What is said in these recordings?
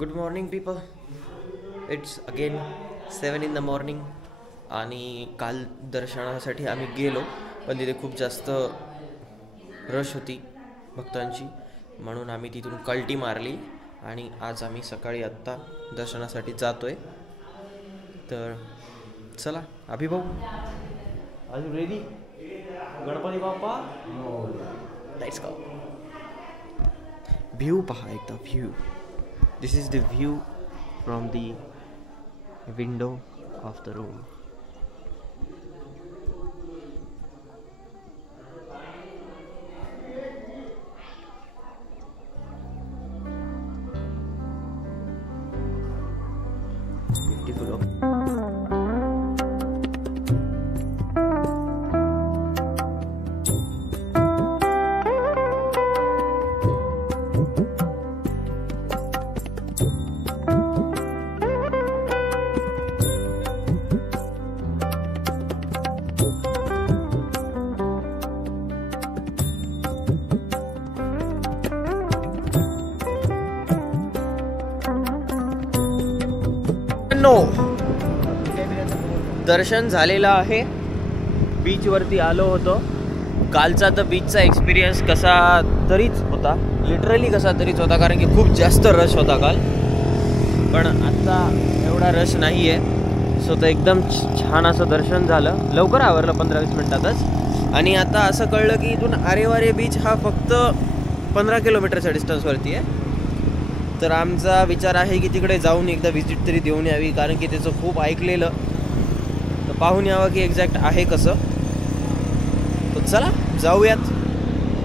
Good morning people. It's again 7 in the morning. आणि काल दर्शनासाठी आम्ही गेलो, पण तिथे खूप जास्त रश होती भक्तांची, म्हणून आम्ही तिथून कल्टी मारली आणि आज आम्ही सकाळी आत्ता दर्शनासाठी जातोय. तर चला Abhibhau, are you ready? Ganpati Bappa let's go. View पहा एकदा, view. This is the view from the window of the room. Beautiful. दर्शन झालेलं आहे. बीचवरती आलो होतो. कालचा तर बीचचा एक्सपिरियन्स कसा तरीच होता, लिटरली कसा तरीच होता, कारण की खूप जास्त रश होता काल. पण आता एवढा रश नाही आहे. सो तर एकदम छान असं दर्शन झालं, लवकर आवरलं 15-20 मिनटातच. आणि आता असं कळलं की इथून आरेवारे बीच हा फक्त 15 किलोमीटरच्या डिस्टन्सवरती आहे. तर आमचा विचार आहे की तिकडे जाऊन एकदा व्हिजिट तरी देऊन यावी, कारण की त्याचं खूप ऐकलेलं. तर पाहून यावं की एक्झॅक्ट आहे कसं. तर चला जाऊयात,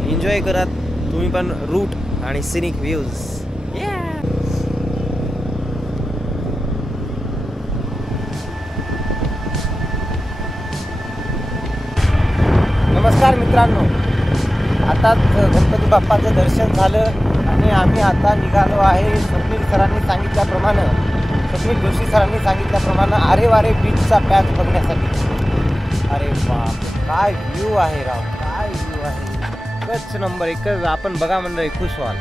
एन्जॉय करा तुम्ही पण रूट आणि सिनिक व्ह्यूज. नमस्कार मित्रांनो, आता गणपती बाप्पाचं दर्शन झालं आणि आम्ही आता निघालो आहे स्वप्नील जोशी सरांनी सांगितल्याप्रमाणे आरेवारे बीचचा पॅच बघण्यासाठी. अरे बाप, काय व्ह्यू आहे राव, काय व्ह्यू आहे. एकच नंबर, एकच. आपण बघा मंडळी, खुश व्हाल.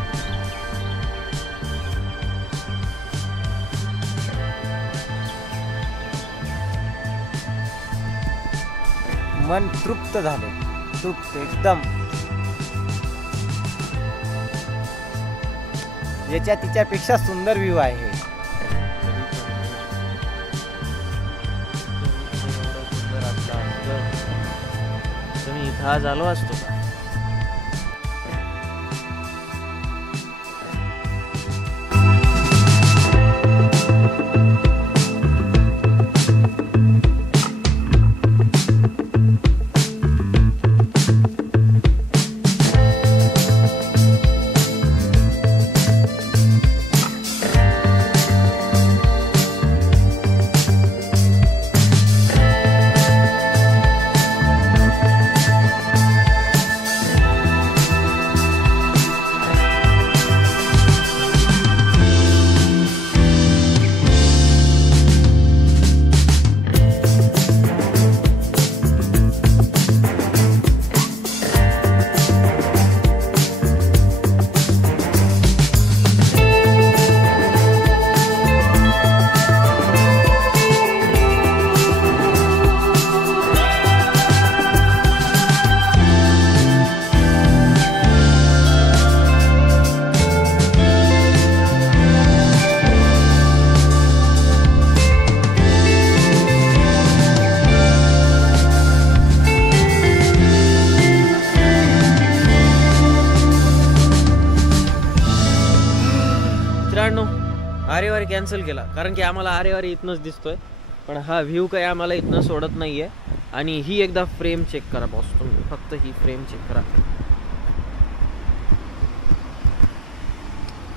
मन तृप्त झाले, तृप्त एकदम. याच्या तिच्यापेक्षा सुंदर व्ह्यू आहे. तुम्ही इथं आज आलो असतो का? आरेवारी कॅन्सल केला, कारण की आम्हाला आरेवारी इथनंच दिसतोय, पण हा व्ह्यू काही आम्हाला इथनं सोडत नाहीये. आणि ही एकदा फ्रेम चेक करा बॉस, तुम्ही फक्त ही फ्रेम चेक करा,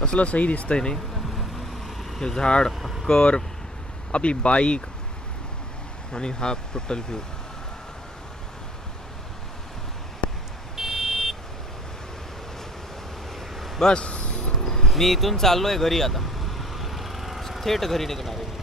कसलं सही दिसतंय नाही. हे झाड, कर्व, आपली बाईक आणि हा टोटल व्ह्यू. बस मी इथून चाललोय घरी, आता थेट घरी निघणार आहे.